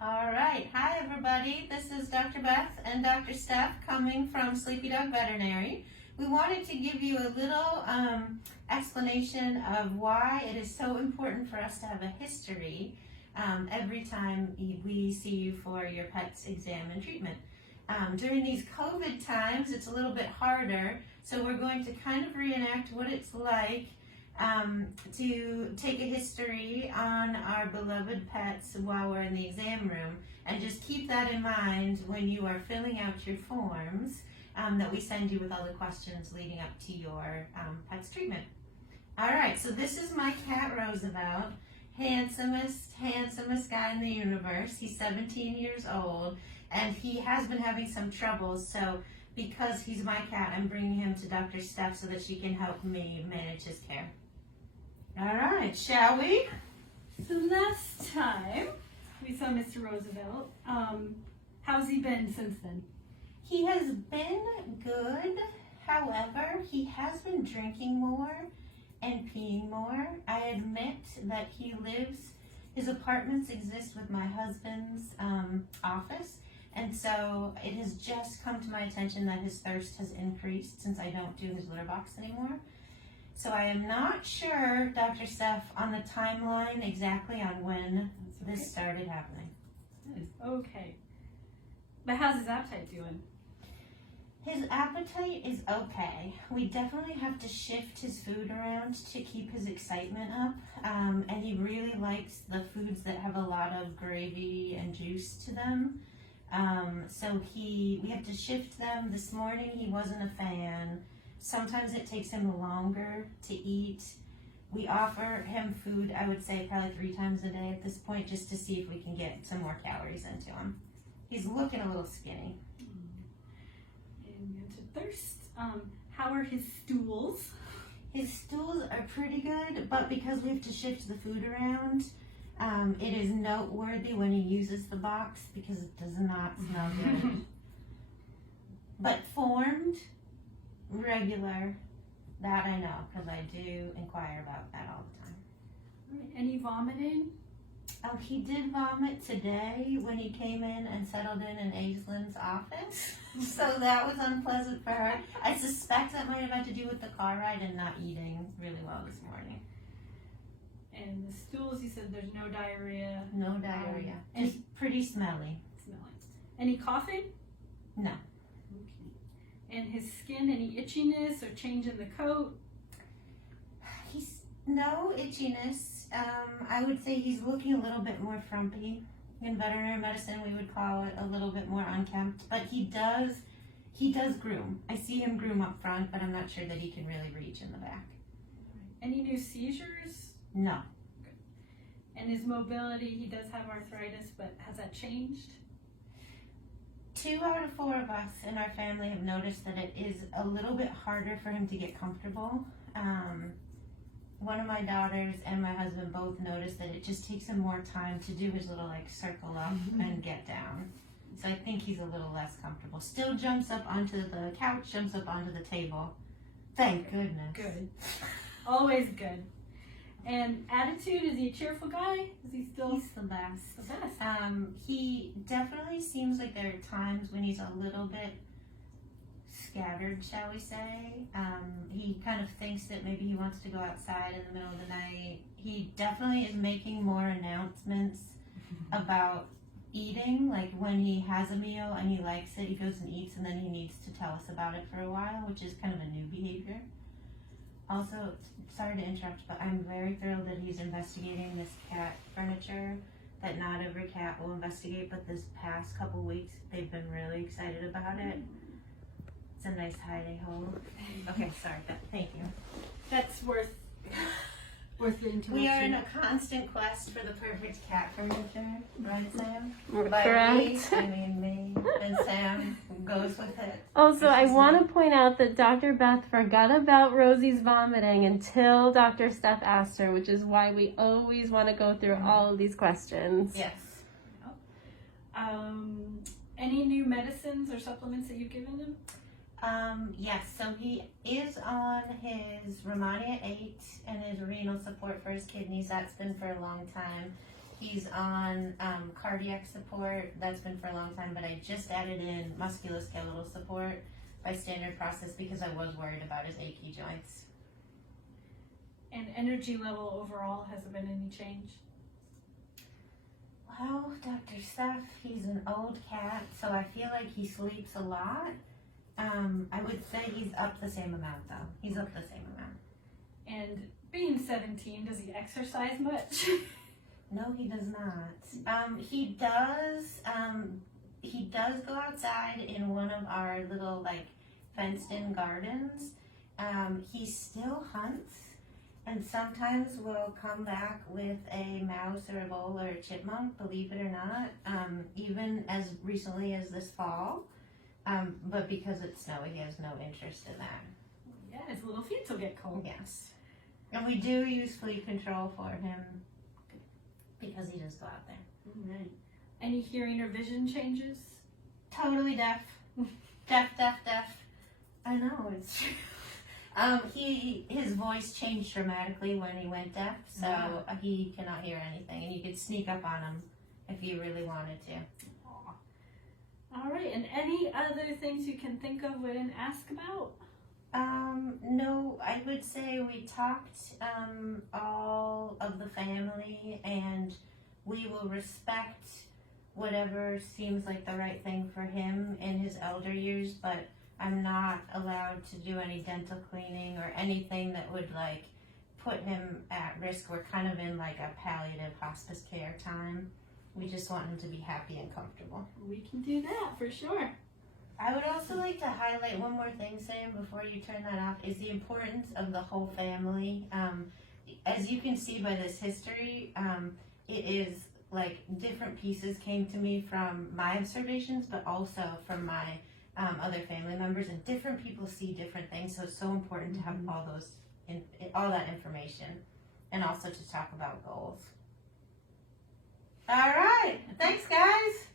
All right. Hi, everybody. This is Dr. Beth and Dr. Steph coming from Sleepy Dog Veterinary. We wanted to give you a little explanation of why it is so important for us to have a history every time we see you for your pet's exam and treatment. During these COVID times, it's a little bit harder, so we're going to kind of reenact what it's like to take a history on our beloved pets while we're in the exam room, and just keep that in mind when you are filling out your forms that we send you with all the questions leading up to your pet's treatment. All right, so this is my cat Roosevelt, handsomest guy in the universe. He's 17 years old, and he has been having some troubles, so because he's my cat, I'm bringing him to Dr. Steph so that she can help me manage his care. All right, shall we? So last time we saw Mr. Roosevelt, how's he been since then? He has been good. However, he has been drinking more and peeing more. I admit that his apartments exist with my husband's office, and so it has just come to my attention that his thirst has increased since I don't do his litter box anymore. So I am not sure, Dr. Steph, on the timeline exactly on when this started happening. Okay. But how's his appetite doing? His appetite is okay. We definitely have to shift his food around to keep his excitement up. And he really likes the foods that have a lot of gravy and juice to them. So we have to shift them. This morning he wasn't a fan. Sometimes it takes him longer to eat. We offer him food, I would say probably 3 times a day at this point, just to see if we can get some more calories into him. He's looking a little skinny. And you mentioned thirst. How are his stools? His stools are pretty good, but because we have to shift the food around, it is noteworthy when he uses the box because it does not smell good. But formed, regular, that I know, because I do inquire about that all the time. All right. Any vomiting? He did vomit today when he came in and settled in Aislinn's office, so that was unpleasant for her. I suspect that might have had to do with the car ride and not eating really well this morning. And the stools, you said there's no diarrhea? No diarrhea. It's pretty smelly. Smelling. Any coughing? No. Okay. And his skin, any itchiness or change in the coat? He's no itchiness. I would say he's looking a little bit more frumpy. In veterinary medicine, we would call it a little bit more unkempt, but he does groom. I see him groom up front, but I'm not sure that he can really reach in the back. Any new seizures? No. Okay. And his mobility, he does have arthritis, but has that changed? 2 out of 4 of us in our family have noticed that it is a little bit harder for him to get comfortable. One of my daughters and my husband both noticed that it just takes him more time to do his little circle up and get down. So I think he's a little less comfortable. Still jumps up onto the couch, jumps up onto the table. Thank goodness. Good. Always good. And attitude, is he a cheerful guy? Is he still? He's the best. The best. He definitely seems like there are times when he's a little bit scattered, shall we say. He kind of thinks that maybe he wants to go outside in the middle of the night. He definitely is making more announcements about eating, like when he has a meal and he likes it, he goes and eats, and then he needs to tell us about it for a while, which is kind of a new behavior. Also, sorry to interrupt, but I'm very thrilled that he's investigating this cat furniture that not every cat will investigate, but this past couple weeks they've been really excited about it. It's a nice hidey hole. Okay, sorry, thank you. That's worth the interruption. We are in a constant quest for the perfect cat furniture, right, Sam? Correct. I mean me, and Sam goes with it. Also, I want to point out that Dr. Beth forgot about Rosie's vomiting until Dr. Steph asked her, which is why we always want to go through all of these questions. Yes. Any new medicines or supplements that you've given him? Yes, so he is on his Romania 8 and his renal support for his kidneys. That's been for a long time. He's on cardiac support. That's been for a long time, but I just added in musculoskeletal support by standard process because I was worried about his achy joints. And energy level overall, has there been any change? Well, Dr. Steph, he's an old cat, so I feel like he sleeps a lot. I would say he's up the same amount, though. He's up the same amount. And being 17, does he exercise much? No, he does not. He does go outside in one of our little, like, fenced-in gardens. He still hunts, and sometimes will come back with a mouse or a vole or a chipmunk, believe it or not, even as recently as this fall. But because it's snowy, he has no interest in that. Yeah, his little feet will get cold. Yes. And we do use flea control for him because he does go out there. Right. Any hearing or vision changes? Totally deaf. Deaf. I know, it's true. His voice changed dramatically when he went deaf, so he cannot hear anything, and you could sneak up on him if you really wanted to. All right, and any other things you can think of and ask about? No, I would say we talked all of the family, and we will respect whatever seems like the right thing for him in his elder years, but I'm not allowed to do any dental cleaning or anything that would like put him at risk. We're kind of in like a palliative hospice care time. We just want him to be happy and comfortable. We can do that for sure. I would also like to highlight one more thing, Sam, before you turn that off, is the importance of the whole family. As you can see by this history, it is like different pieces came to me from my observations, but also from my other family members, and different people see different things. So it's so important to have all that information, and also to talk about goals. All right, thanks, guys.